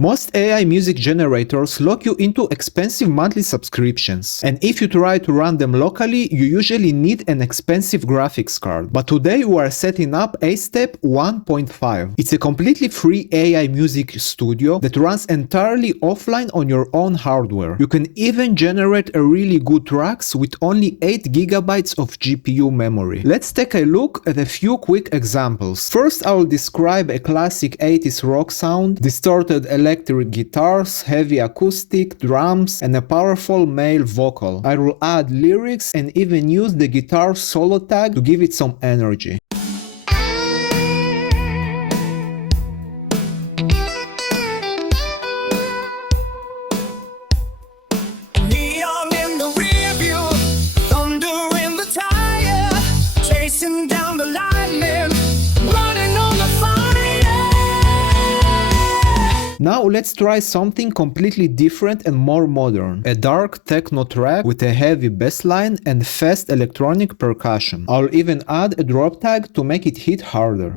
Most AI music generators lock you into expensive monthly subscriptions, and if you try to run them locally, you usually need an expensive graphics card. But today we are setting up A-Step 1.5. It's a completely free AI music studio that runs entirely offline on your own hardware. You can even generate a really good tracks with only 8 GB of GPU memory. Let's take a look at a few quick examples. First, I will describe a classic 80s rock sound, distorted electric guitars, heavy acoustic, drums, and a powerful male vocal. I will add lyrics and even use the guitar solo tag to give it some energy. Now let's try something completely different and more modern. A dark techno track with a heavy bass line and fast electronic percussion. I'll even add a drop tag to make it hit harder.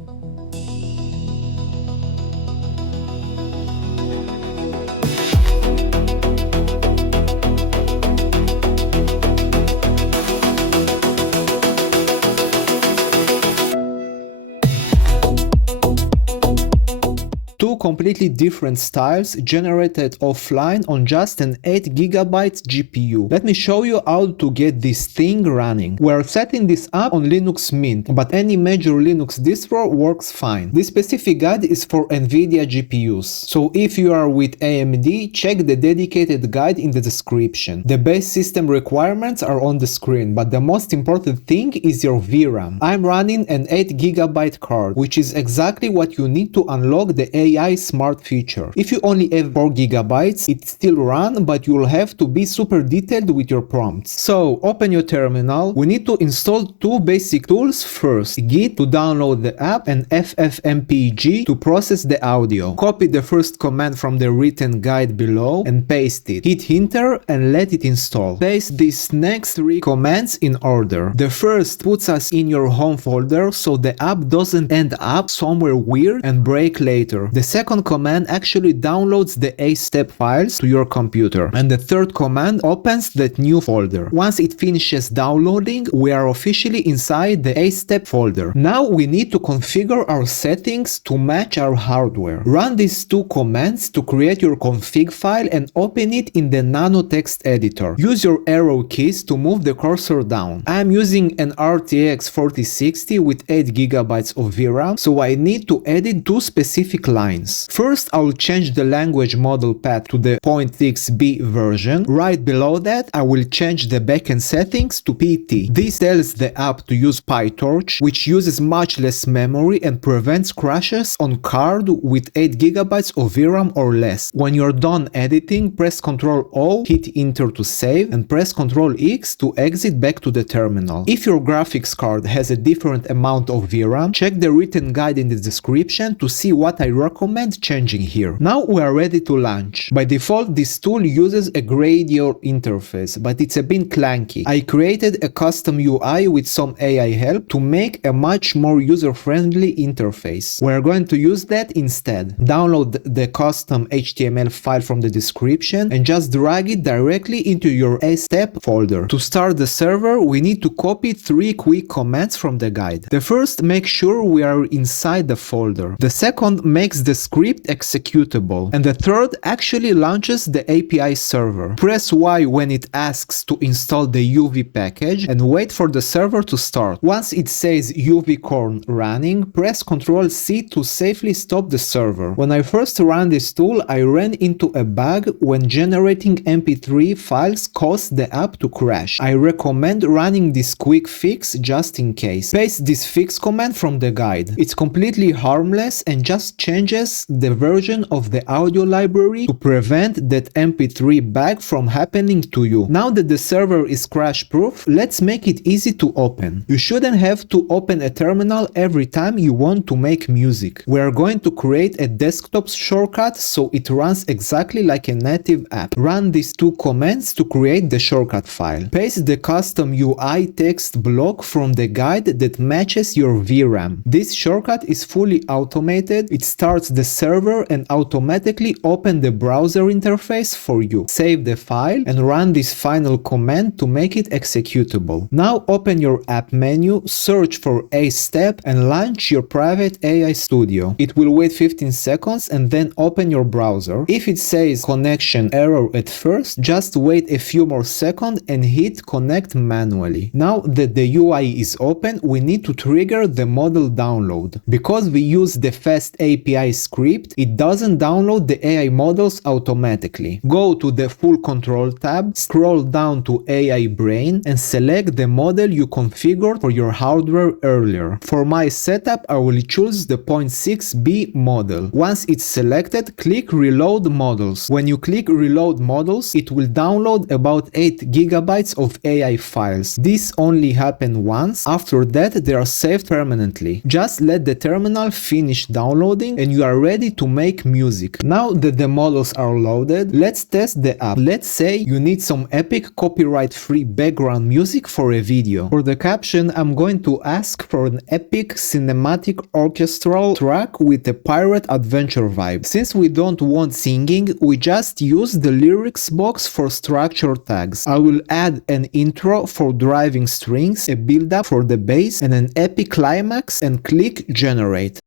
Two completely different styles generated offline on just an 8 GB GPU. Let me show you how to get this thing running. We are setting this up on Linux Mint, but any major Linux distro works fine. This specific guide is for NVIDIA GPUs, so if you are with AMD, check the dedicated guide in the description. The base system requirements are on the screen, but the most important thing is your VRAM. I'm running an 8 GB card, which is exactly what you need to unlock the AI smart feature. If you only have 4 GB, it still runs, but you'll have to be super detailed with your prompts. So open your terminal. We need to install two basic tools first: Git to download the app and FFmpeg to process the audio. Copy the first command from the written guide below and paste it. Hit enter and let it install. Paste these next 3 commands in order. The first puts us in your home folder so the app doesn't end up somewhere weird and break later. The second command actually downloads the A-Step files to your computer, and the third command opens that new folder. Once it finishes downloading, we are officially inside the A-Step folder. Now we need to configure our settings to match our hardware. Run these 2 commands to create your config file and open it in the Nano text editor. Use your arrow keys to move the cursor down. I am using an RTX 4060 with 8 GB of VRAM, so I need to edit 2 specific lines. First, I will change the language model path to the 0.6b version. Right below that, I will change the backend settings to PT. This tells the app to use PyTorch, which uses much less memory and prevents crashes on card with 8 GB of VRAM or less. When you're done editing, press Ctrl O, hit enter to save, and press Ctrl X to exit back to the terminal. If your graphics card has a different amount of VRAM, check the written guide in the description to see what I recommend changing here. Now we are ready to launch. By default, this tool uses a Gradio interface, but it's a bit clunky. I created a custom UI with some AI help to make a much more user-friendly interface. We are going to use that instead. Download the custom HTML file from the description and just drag it directly into your A-Step folder. To start the server, we need to copy 3 quick commands from the guide. The first, make sure we are inside the folder. The second, makes the script executable. And the third actually launches the API server. Press Y when it asks to install the UV package and wait for the server to start. Once it says UVcorn running, press Ctrl C to safely stop the server. When I first ran this tool, I ran into a bug when generating MP3 files caused the app to crash. I recommend running this quick fix just in case. Paste this fix command from the guide. It's completely harmless and just changes the version of the audio library to prevent that MP3 bug from happening to you. Now that the server is crash proof, let's make it easy to open. You shouldn't have to open a terminal every time you want to make music. We are going to create a desktop shortcut so it runs exactly like a native app. Run these 2 commands to create the shortcut file. Paste the custom UI text block from the guide that matches your VRAM. This shortcut is fully automated. It starts the the server and automatically open the browser interface for you. Save the file and run this final command to make it executable. Now open your app menu, search for a step and launch your private AI studio. It will wait 15 seconds and then open your browser. If it says connection error at first, just wait a few more seconds and hit connect manually. Now that the UI is open, we need to trigger the model download. Because we use the fast API script, it doesn't download the AI models automatically. Go to the full control tab, scroll down to AI brain and select the model you configured for your hardware earlier. For my setup, I will choose the 0.6b model. Once it's selected, click reload models. When you click reload models, it will download about 8 GB of AI files. This only happens once. After that, they are saved permanently. Just let the terminal finish downloading and you are ready to make music. Now that the models are loaded, let's test the app. Let's say you need some epic copyright-free background music for a video. For the caption, I'm going to ask for an epic cinematic orchestral track with a pirate adventure vibe. Since we don't want singing, we just use the lyrics box for structure tags. I will add an intro for driving strings, a build-up for the bass and an epic climax and click generate.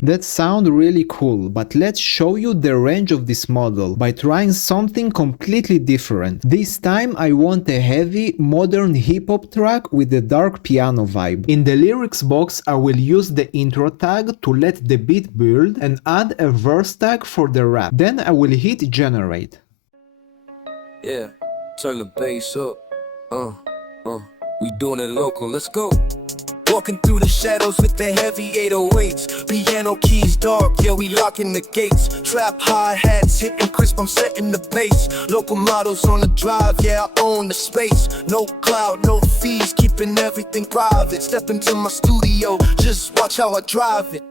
That sounds really cool, but let's show you the range of this model by trying something completely different. This time I want a heavy, modern hip-hop track with a dark piano vibe. In the lyrics box I will use the intro tag to let the beat build and add a verse tag for the rap. Then I will hit generate. Yeah, turn the bass up. We doing it local, let's go. Walking through the shadows with the heavy 808s. Piano keys dark, yeah, we locking the gates. Trap hi-hats hitting crisp, I'm setting the bass. Local models on the drive, yeah, I own the space. No cloud, no fees, keeping everything private. Step into my studio, just watch how I drive it.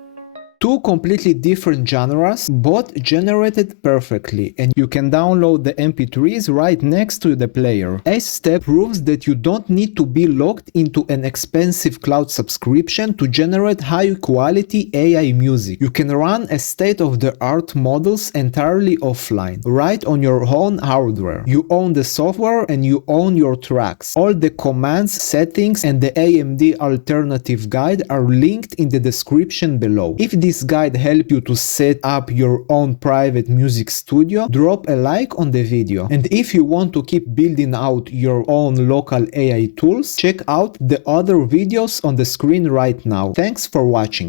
Two completely different genres, both generated perfectly, and you can download the MP3s right next to the player. A step proves that you don't need to be logged into an expensive cloud subscription to generate high-quality AI music. You can run a state-of-the-art models entirely offline, right on your own hardware. You own the software and you own your tracks. All the commands, settings, and the AMD alternative guide are linked in the description below. If this guide helped you to set up your own private music studio, drop a like on the video. And if you want to keep building out your own local AI tools, check out the other videos on the screen right now. Thanks for watching.